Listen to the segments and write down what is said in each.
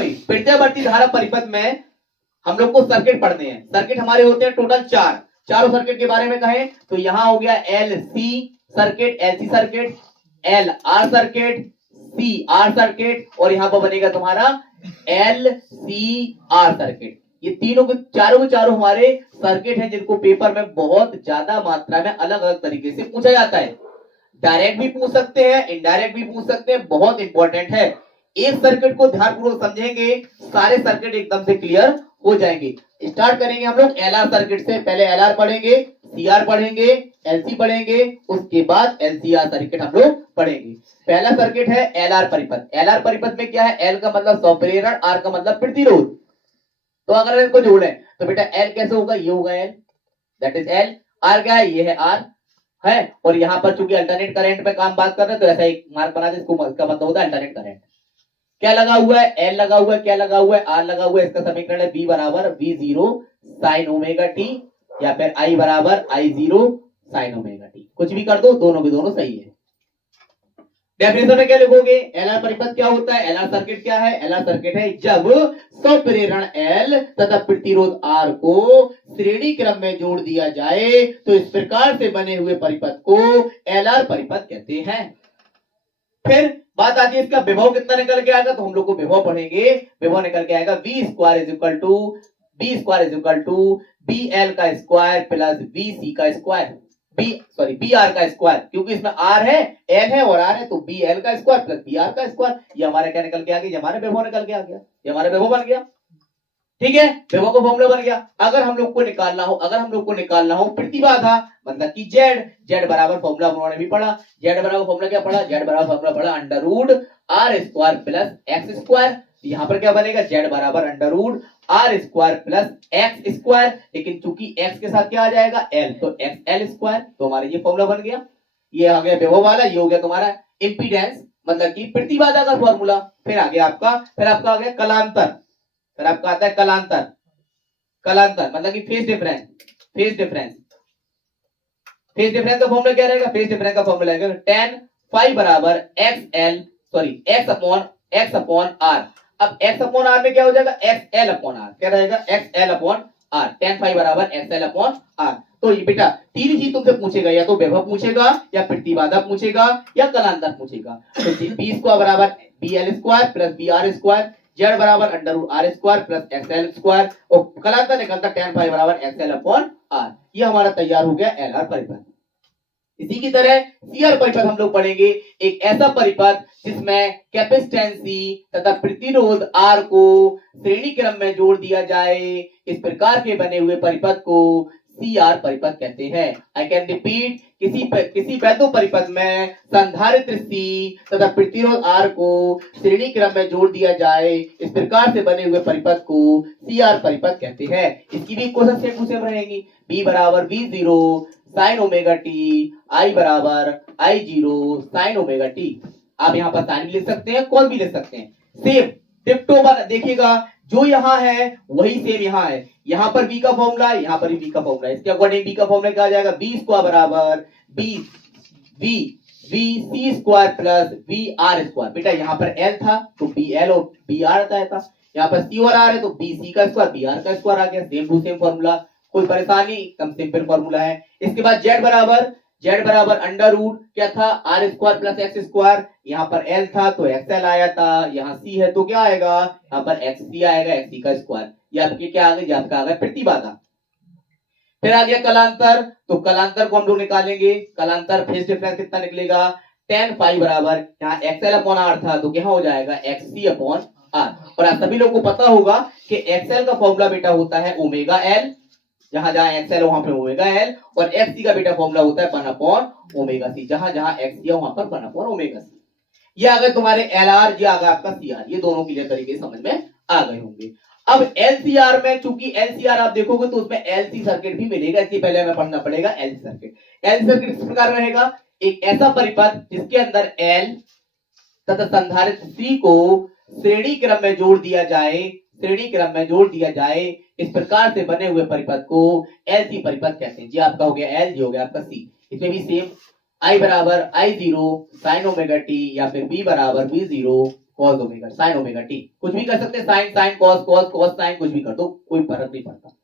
कोई प्रत्यावर्ती धारा परिपथ में हम लोग को सर्किट पढ़ने हैं। सर्किट हमारे होते हैं टोटल चारों सर्किट के बारे में कहें तो यहां हो गया LC circuit, LC circuit, LR circuit, CR circuit और यहां पर बनेगा तुम्हारा LCR सर्किट। ये तीनों के चारों हमारे सर्किट हैं जिनको पेपर में बहुत ज्यादा मात्रा में अलग अलग तरीके से पूछा जाता है। डायरेक्ट भी पूछ सकते हैं, इनडायरेक्ट भी पूछ सकते हैं, बहुत इंपॉर्टेंट है। एक सर्किट को ध्यानपूर्वक समझेंगे सारे सर्किट एकदम से क्लियर हो जाएंगे। स्टार्ट करेंगे हम लोग LR सर्किट से। पहले LR पढ़ेंगे, CR पढ़ेंगे, LC पढ़ेंगे, उसके बाद LCR सर्किट हम लोग पढ़ेंगे। पहला सर्किट है LR परिपथ। LR परिपथ में क्या है, L का मतलब स्वप्रेरण, R का मतलब प्रतिरोध। तो अगर इनको जोड़ें तो बेटा L कैसे होगा, ये होगा L, that is L। R क्या है, ये है R है। और यहां पर चूंकि अल्टरनेट करंट में काम बात कर रहे हैं तो ऐसा एक मार्क बना दे, इसको का मतलब होता है अल्टरनेट करंट। क्या लगा हुआ है, L लगा हुआ है, क्या लगा हुआ है, R लगा हुआ है। इसका समीकरण है B बराबर V0 sin ओमेगा t या फिर I बराबर I0 sin ओमेगा t। कुछ भी कर दो, दोनों के दोनों सही है। डेफिनेशन में क्या लिखोगे, LR परिपथ क्या होता है, LR सर्किट क्या है, LR सर्किट है जब स्वप्रेरण L तथा प्रतिरोध R को श्रेणी क्रम में जोड़ दिया जाए तो इस प्रकार से बने हुए परिपथ को LR परिपथ कहते हैं। फिर बात आती है इसका विभव कितना निकल के आएगा, तो हम लोग को विभव पढ़ेंगे। विभव निकल के आएगा V square is equal to BL का स्क्वायर प्लस BC का स्क्वायर, BR का स्क्वायर, क्योंकि इसमें R है, L है और R है, तो BL का स्क्वायर प्लस BR का स्क्वायर। ये हमारा क्या निकल के आ गया, ये हमारा विभव निकल के आ गया, ये हमारा विभव बन गया। ठीक है, विभव का फॉर्मूला बन गया। अगर हम लोग को निकालना हो प्रतिबाधा मतलब कि Z बराबर फॉर्मूला उन्होंने भी पढ़ा। Z बराबर फॉर्मूला क्या पढ़ा, Z बराबर फॉर्मूला पढ़ा under root R square plus X square. यहां पर क्या बनेगा, Z बराबर under root R square plus X square, लेकिन चूंकि X के साथ क्या आ जाएगा L, तो XL स्क्वायर। तो हमारा ये फॉर्मूला बन गया। ये आ गया विभव वाला, ये हो गया तुम्हारा इंपीडेंस मतलब कि प्रतिबाधा का फॉर्मूला। फिर आ गया आपका आ गया कलांतर। फिर आपका आता है कलांतर मतलब कि फेज डिफरेंस का फॉर्मूला क्या रहेगा, फेज डिफरेंस का फॉर्मूला रहेगा tan phi बराबर x अपॉन r। अब x अपॉन r में क्या हो जाएगा, xl अपॉन r। क्या रहेगा, xl upon r। tan phi बराबर xl अपॉन r। तो ये बेटा तीन चीज तुमसे पूछेगा, या तो विभव पूछेगा, या प्रतिबाधा पूछेगा, या कलांतर पूछेगा। तो b स्क्वायर बराबर bl square plus br square, Z बराबर under root R square plus XL square, और कलांतर निकलता tan phi बराबर XL अपॉन R। ये हमारा तैयार हो गया LR परिपथ। इसी की तरह CR परिपथ हम लोग पढ़ेंगे। एक ऐसा परिपथ जिसमें कैपेसिटेंसी तथा प्रतिरोध R को श्रेणी क्रम में जोड़ दिया जाए, इस प्रकार के बने हुए परिपथ को CR परिपथ कहते हैं। आई कैन रिपीट, किसी वैद्य परिपथ में संधारित्र C तथा प्रतिरोध R को श्रेणी क्रम में जोड़ दिया जाए, इस प्रकार से बने हुए परिपथ को CR परिपथ कहते हैं। इसकी भी क्वेश्चन सेम टू सेम रहेंगी। B बराबर V0 sin omega t, I बराबर I0 sin ओमेगा t। आप यहाँ पर साइन भी लिख सकते हैं, कॉस भी लिख सकते हैं। सेम डिप्टो देखिएगा, जो यहाँ है वही सेम यहाँ है। यहाँ पर B का फॉर्मूला, यहाँ पर भी B का फॉर्मूला। इसके अकॉर्डिंग B का फॉर्मूला क्या आ जाएगा, B स्क्वायर बराबर VC square plus VR square. बेटा यहाँ पर L था तो BL और BR आता था, यहाँ पर C और R है तो BC का स्क्वायर BR का स्क्वायर आ गया। सेम टू सेम फॉर्मूला, कोई परेशानी, एकदम सिंपल फॉर्मूला है। इसके बाद Z बराबर अंडर रूट क्या था, R square plus X square. यहाँ पर L था तो XL आया था, यहाँ C है तो क्या आएगा, यहाँ पर XC आएगा, XC का स्क्वायर। ये आपके क्या आ गया, आपका आ गया प्रतिबाधा। फिर आ गया कलांतर, तो कलांतर को हम लोग निकालेंगे। कलांतर फेज डिफरेंस कितना निकलेगा, tan phi बराबर यहाँ XL अपॉन R था तो क्या हो जाएगा XC अपॉन R। और आप सभी लोगों को पता होगा कि XL का फॉर्मूला बेटा होता है ओमेगा L, जहां जहां XL वहां पे ओमेगा L, और XC का बेटा फॉर्मूला होता है 1 अपॉन ओमेगा C, जहां जहां XC है वहां पर 1 अपॉन ओमेगा C। ये आ गए तुम्हारे LR, ये आ गया आपका CR। ये दोनों क्लियर तरीके से समझ में आ गए होंगे। अब LCR में, चूंकि LCR आप देखोगे तो उसमें LC सर्किट भी मिलेगा, इससे पहले हमें पढ़ना पड़ेगा LC सर्किट। LC सर्किट किस प्रकार रहेगा, एक ऐसा परिपथ जिसके अंदर L तथा संधारित्र C को श्रेणी क्रम में जोड़ दिया जाए, इस प्रकार से बने हुए परिपथ को LC परिपथ कहते हैं। जी आपका हो गया L, जी हो गया आपका C। इसमें भी सेम I बराबर I0 sin ओमेगा t या फिर B बराबर V0 cos omega sine omega t, कुछ भी कर सकते हैं, sine sine cos cos cos sine, कुछ भी कर दो, कोई फर्क नहीं पड़ता।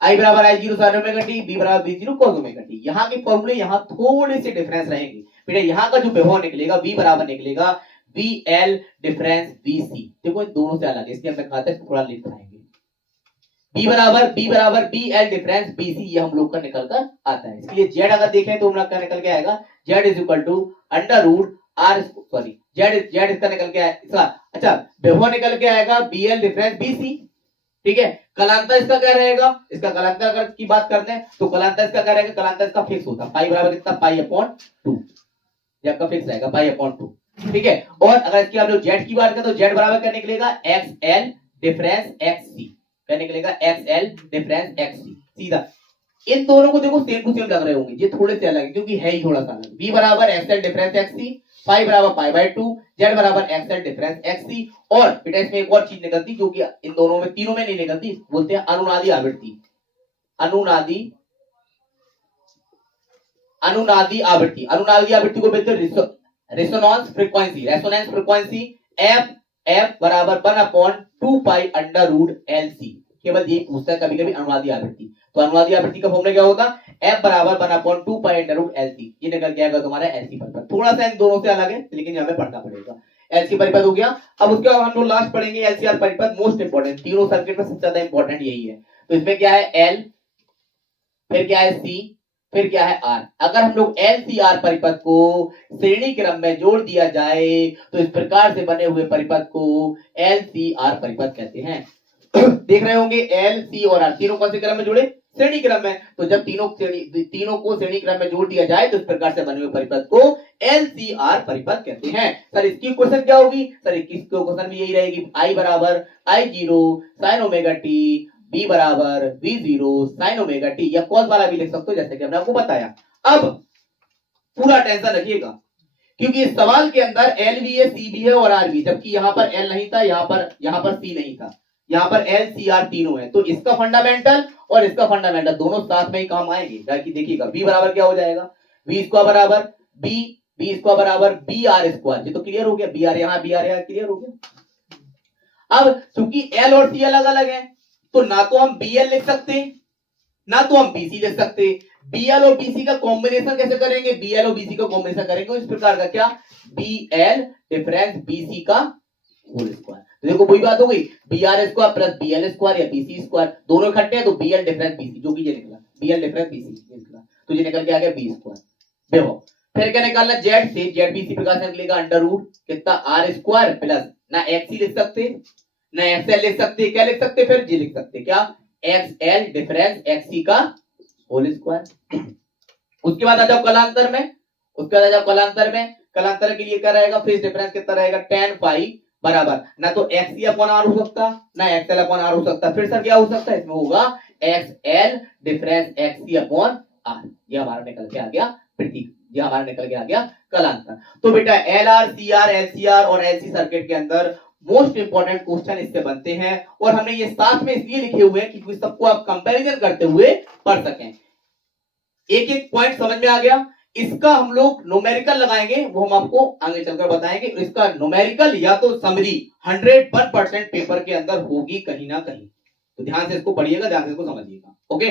आई बराबर I zero sine omega t, B बराबर B zero cos omega t. यहाँ के फॉर्मूले यहाँ थोड़े से डिफरेंस रहेंगे बेटा। यहाँ का जो विभव निकलेगा वी बराबर निकलेगा वी एल डिफरेंस वी सी। देखो इन दोनों से अलग है, इसलिए हम खाते थोड़ा लिख पाएंगे। बी बराबर B L difference B C, ये हम लोग का निकल कर आता है। इसलिए जेड अगर देखें तो हम लोग का निकल के आएगा Z is equal to under root R, sorry Z इसका निकल के आएगा, अच्छा विभव निकल के आएगा B L difference B C, ठीक है। कलांतर इसका क्या रहेगा, इसका कलांतर अगर की बात करते हैं तो कलांतर इसका क्या रहेगा, कलांतर इसका फिक्स होता है, पाई बराबर कितना, पाई अपॉन 2, ये आपका फिक्स रहेगा पाई अपॉन 2, ठीक है। और अगर इसकी आप लोग जेड की बात करें तो जेड बराबर क्या निकलेगा, एक्स एल डिफरेंस एक्स सी, क्या निकलेगा, एक्स एल डिफरेंस एक्स सी, सीधा। इन दोनों को देखो सेम टू सेम लग रहे होंगे, ये थोड़े से अलग है क्योंकि है ही थोड़ा सा अलग। बी बराबर एक्स एल डिफरेंस एक्स सी, पाई बराबर पाई बाय 2, जेड बराबर एक्स एल डिफरेंस एक्स सी। और बेटा इसमें एक और चीज निकलती जो कि इन दोनों में, तीनों में नहीं निकलती, बोलते हैं अनुनादी आवृत्ति, अनुनादी आवृत्ति को बोलते हैं resonance frequency, resonance frequency F बराबर 1/2 pi under root L C. केवल ये पूछता है कभी कभी अनुनादी आवृत्ति, तो अनुनादी आवृत्ति का फॉर्मूला क्या होगा, एफ बराबर 1/2 pi under root L C, ये निकल के आएगा तुम्हारा एलसी परिपथ। थोड़ा सा इन दोनों से अलग है लेकिन यहाँ पे पढ़ना पड़ेगा। एलसी परिपथ हो गया। अब उसके बाद हम लोग लास्ट पढ़ेंगे एलसीआर परिपथ, मोस्ट इंपोर्टेंट, तीनों सर्किट में सबसे ज्यादा इंपॉर्टेंट यही है। तो इसमें क्या है एल, फिर क्या है सी, फिर क्या है आर। अगर हम लोग एल सी आर परिपथ को श्रेणी क्रम में जोड़ दिया जाए तो इस प्रकार से बने हुए परिपथ को एल सी आर परिपथ कहते हैं। देख रहे होंगे एल सी और आर तीनों कौन से क्रम में जुड़े, श्रेणी क्रम में। तो जब तीनों को श्रेणी क्रम में जोड़ दिया जाए तो इस प्रकार से बने हुए परिपथ को एल सी आर परिपथ कहते हैं। सर इसकी क्वेश्चन क्या होगी, सर इसकी क्वेश्चन भी यही रहेगी, आई बराबर I zero sine omega t, B बराबर B zero sine omega t, या कॉस वाला भी लिख सकते हो जैसे कि हमने आपको बताया। अब पूरा टेंशन रखिएगा क्योंकि इस सवाल के अंदर एल भी है, सी भी है और आर भी, जबकि यहां पर एल नहीं था, यहां पर सी नहीं था, यहां पर एल सी आर तीनों है। तो इसका फंडामेंटल और इसका फंडामेंटल दोनों साथ में ही काम आएंगे। ताकि देखिएगा बी बराबर क्या हो जाएगा, बी स्क्वायर बराबर बी स्क्वायर बराबर बी आर स्क्वायर, ये तो क्लियर हो गया, बी आर यहाँ क्लियर हो गया। अब चूंकि एल और सी अलग अलग है तो ना तो हम बी एल लिख सकते ना तो हम बीसी लिख सकते। बीएल और बीसी का कॉम्बिनेशन कैसे करेंगे, बीएल और बीसी का कॉम्बिनेशन करेंगे इस प्रकार का, क्या, बीएल डिफरेंस बीसी का होल स्क्वायर। तो देखो वही बात हो गई, B R square plus B L square या बीसी स्क्वायर, दोनों इकट्ठे हैं तो बी एल डिफरेंस बीसी, जो कि ये निकला बी एल डिफरेंस बीसी निकला, तो ये निकल के आ गया बी स्क्वायर। देखो फिर क्या निकालना, जेड से, जेड भी इसी प्रकार से निकलेगा अंडर रूट कितना आर स्क्वायर प्लस, ना एक्स ही लिख सकते ना एक्स एल लिख सकते, क्या लिख सकते, फिर जी लिख सकते, क्या, एक्स एल डिफरेंस एक्सी का होल स्क्वायर। उसके बाद आ जाओ कलांतर में, कलांतर के लिए क्या रहेगा, फेज डिफरेंस कितना रहेगा, tan फाई बराबर ना तो एक्स अपॉन आर हो सकता ना एक्स एल अपॉन आर हो सकता, फिर सर क्या हो सकता है, इसमें होगा X L difference XC upon R. ये हमारा निकल के आ गया प्रतीक, ये हमारा निकल के आ गया कलांतर। तो बेटा L R C R L C R और एल सी सर्किट के अंदर मोस्ट इंपोर्टेंट क्वेश्चन इससे बनते हैं, और हमने ये साथ में इसलिए लिखे हुए हैं कि सबको आप कंपैरिजन करते हुए पढ़ सकें। एक एक पॉइंट समझ में आ गया। इसका हम लोग न्यूमेरिकल लगाएंगे, वो हम आपको आगे चलकर बताएंगे। इसका न्यूमेरिकल या तो समरी 101% पेपर के अंदर होगी कहीं ना कहीं, तो ध्यान से इसको पढ़िएगा, ध्यान से इसको समझिएगा। ओके।